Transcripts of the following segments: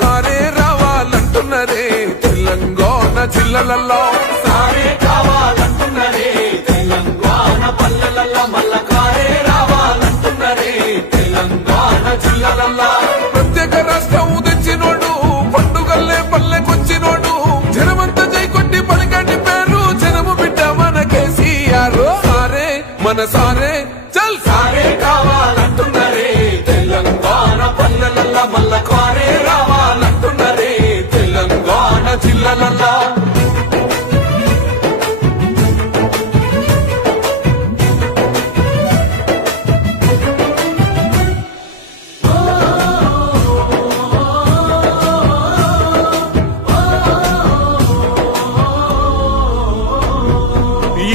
కారే రావాలంటున్నరే తెలంగాణ జిల్లాలలో. సారే కావాలంటున్నరే తెలంగాణ పల్లెలల్లా మల్ల కారే రావాలంటున్నరే తెలంగాణ జిల్లాలల్లా. ప్రత్యేక రాష్ట్రం తెచ్చినోడు పండుగల్లే పల్లెకొచ్చినోడు జనమంతా జై కొట్టి పలికండి పేరు జనము బిడ్డ మన కేసీఆర్. సారే మన సారే చల్ సారే కావాలంటున్నరే తెలంగాణ పల్లెలల్లా మల్ల కారే రావాలంటున్నరే తెలంగాణ జిల్లాలల్లా.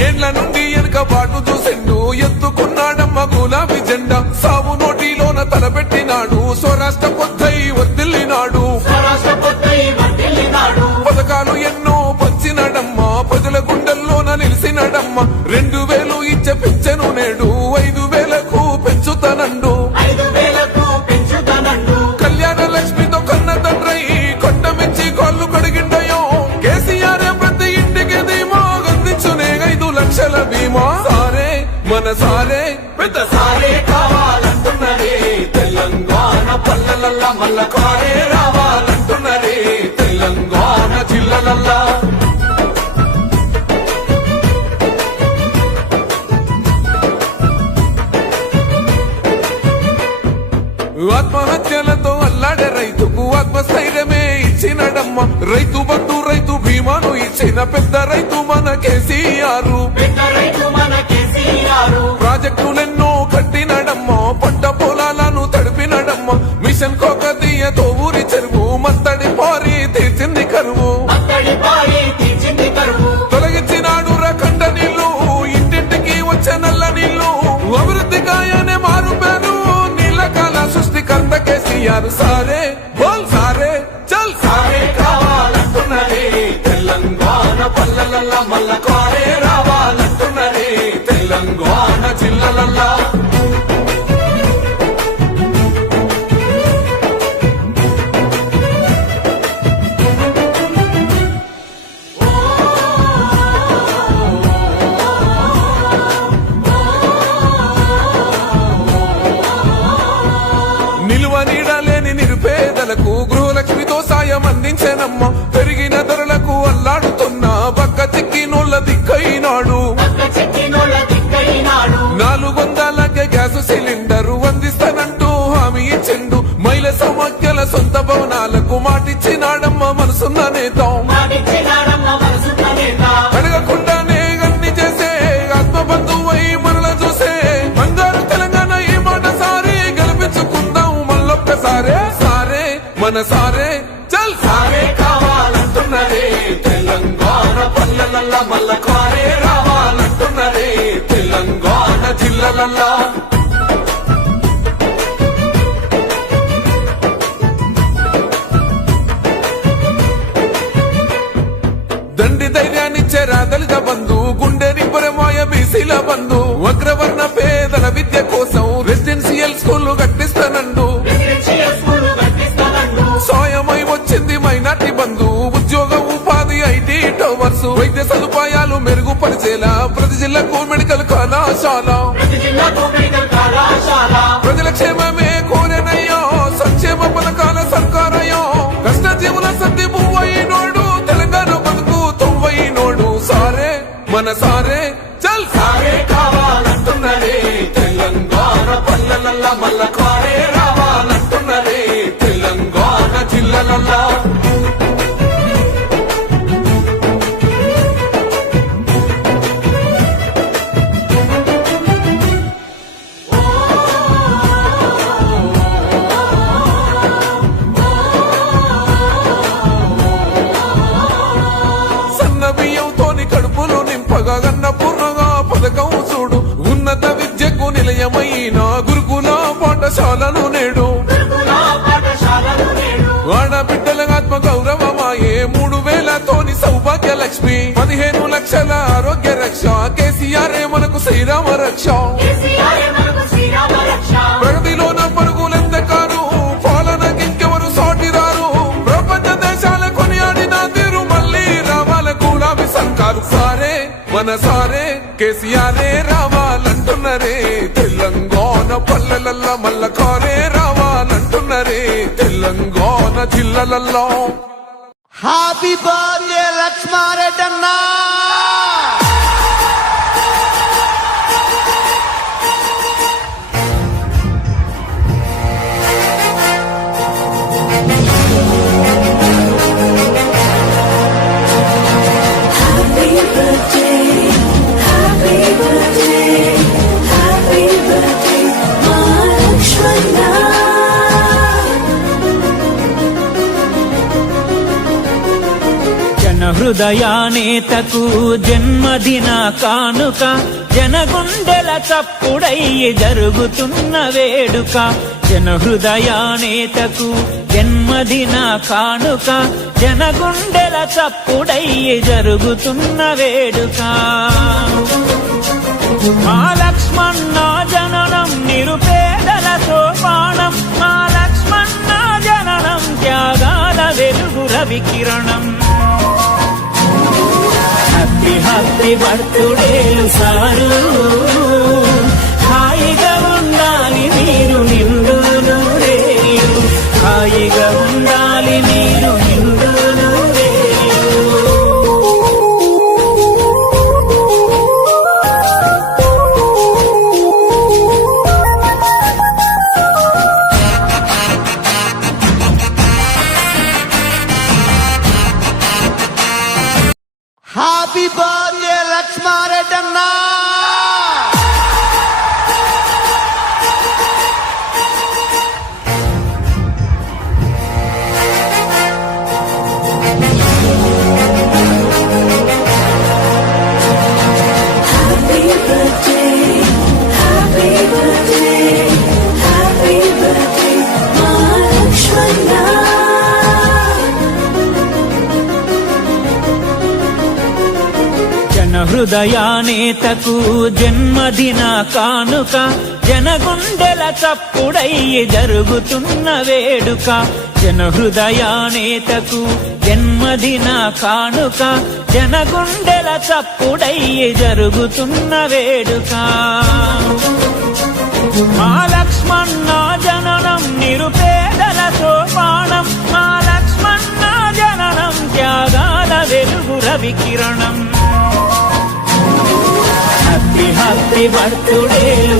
ఏండ్ల నుండి వెనక బాటు చూసిండు ఎత్తుకున్నాడమ్మ గులాబీ జెండా. సావు నోటిలోన తలపెట్టినాడు స్వరాష్ట్ర పొద్దై వర్దిల్లినాడు. పథకాలు ఎన్నో పంచినాడమ్మ ప్రజల గుండెల్లోన నిలిసినాడమ్మ. 2000 ఇచ్చే పింఛను నేడు 5000కు పెంచుతానండు. కళ్యాణ లక్ష్మితో కన్న తండ్రై కొండ మెచ్చి కాళ్ళు కడిగిండయో కేసీఆర్ ప్రతి ఇంటికి ధీమా అందించునే 5 లక్షల బీమా. సారే మన సారే పెద్ద సారే కావాలంటున్నరే తెలంగాణ పల్లెలల్లా మల్ల కారే రావాలంటున్నరే తెలంగాణ జిల్లాలల్లా. ఆత్మహత్యలతో అల్లాడే రైతుకు ఆత్మస్థైర్యమే ఇచ్చినడమ్మ. రైతు బంధు రైతు బీమాను ఇచ్చిన పెద్ద రైతు మన కేసీఆర్. ప్రాజెక్టులెన్నో కట్టినడమ్మ పంట పొలాలను తడిపినడమ్మ. మిషన్ కోకదీయతో ఊరి చెరువు మత్తడి పారి తీర్చింది కరువు. తొలగించినాడు రకండ నీళ్లు ఇంటింటికి వచ్చే నల్ల నీళ్లు. అభివృద్ధి గాయనే మారు పేరు నీలకాల సృష్టికర్త కేసీఆర్. సారే బోల్ సారే చల్ సారే కావాలంటున్నరే తెలంగాణ పల్లెలల్లా మల్ల కారే రావాలంటున్నరే తెలంగాణ జిల్లాలల్లా. నిలువ నీడలేని నిరుపేదలకు గృహలక్ష్మితో సాయం అందించేనమ్మ. పెరిగిన ధరలకు అల్లాడుతున్న పక్క చిక్కినోళ్ళ దిక్కైనాడు. 400కే గ్యాసు సిలిండరు అందిస్తానంటూ హామీ ఇచ్చిండు. మహిళ సమాఖ్యల సొంత భవనాలకు మాటిచ్చినాడమ్మ మనసున్న నేత. అడగకుండానే అన్ని చేసే ఆత్మబంధువై మనల చూసే బంగారు తెలంగాణ ఈ మాట సారి గెలిపించుకుందాం మళ్ళొక్కసారే. సారే మన సారే చల్ సారే కావాలంటున్నరే తెలంగాణ పల్లెలల్లా మల్ల కారే రావాలంటున్నరే తెలంగాణ జిల్లాలల్లా. దండి ధైర్యాన్నిచ్చే దళిత బంధు గుండె నిబ్బరమాయ బీసీల బంధు. అగ్రవర్ణ పేదల విద్య కోసం రెసిడెన్షియల్ స్కూల్ కట్టిస్తానండు. సాయమై వచ్చింది మైనార్టీ బంధు ఉద్యోగ ఉపాధి ఐటీ టవర్స్. వైద్య సదుపాయాలు మెరుగుపరిచేలా ప్రతి జిల్లాకు మెడికల్ కళాశాల. ప్రజల క్షేమమే కోరేనయ్యో సంక్షేమ పథకాల సర్కారయ్యో. కష్ట జీవుల సర్ది పువ్వైనోడు తెలంగాణ బతుకు తొవ్వైనోడు. సారే మన సారే చల్ సారే కావాలంటున్నరే తెలంగాణ పల్లెలల్లా మల్ల కారే రావాలంటున్నరే తెలంగాణ జిల్లాలల్లా. సన్న బియ్యంతోని కడుపులు నింపగా గన్నపూర్ణగా పథకం చూడు. ఉన్నత విద్యకు నిలయమైన గురుకుల పాఠశాలను నేడు. ఆడబిడ్డల ఆత్మ గౌరవమాయే 3000తోని సౌభాగ్య లక్ష్మి. 15 లక్షల ఆరోగ్య రక్ష కేసీఆర్ మనకు శ్రీరామ రక్ష. ప్రగతిలోన పరుగులెంత కారు పాలనకింకెవరు సాటిరారు. మన సారే కేసీఆరే రావాలంటున్నరే తెలంగాణ పల్లెలల్ల మల్ల కారే రావాలంటున్నరే తెలంగాణ జిల్లలల్లో. హ్యాపీ బర్త్డే లక్ష్మారెడ్డి అన్నా. హృదయానేతకు జన్మదిన కానుక జనగుండెల చప్పుడయ్యి జరుగుతున్న వేడుక. జన హృదయానేతకు జన్మదిన కానుక జనగుండెల చప్పుడయ్యి జరుగుతున్న వేడుక. మా లక్ష్మణ జననం నిరుపేదలతో పాణం, మా లక్ష్మణ జననం త్యాగాల వెలుగు రవికిరణం. హ్యాపీ బర్త్డేలు సారు, హాయిగా ఉండాలి మీరు నిండు నూరేళ్ళు, హాయిగా ఉండాలి మీరు నిండు నూరేళ్ళు. హ్యాపీ బర్త్డే లక్ష్మారెడ్డి అన్నా. హృదయానేతకు జన్మదిన కానుక జనగుండెల చప్పుడయ్యి జరుగుతున్న వేడుక. జన హృదయానేతకు జన్మదిన కానుక జనగుండెల చప్పుడయ్యి జరుగుతున్న వేడుక. మా లక్ష్మణ జననం నిరుపేదలతో పాణం, మా లక్ష్మణ జననం త్యాగాల వెలుగు రవికిరణం. హ్యాపీ బర్త్డేలు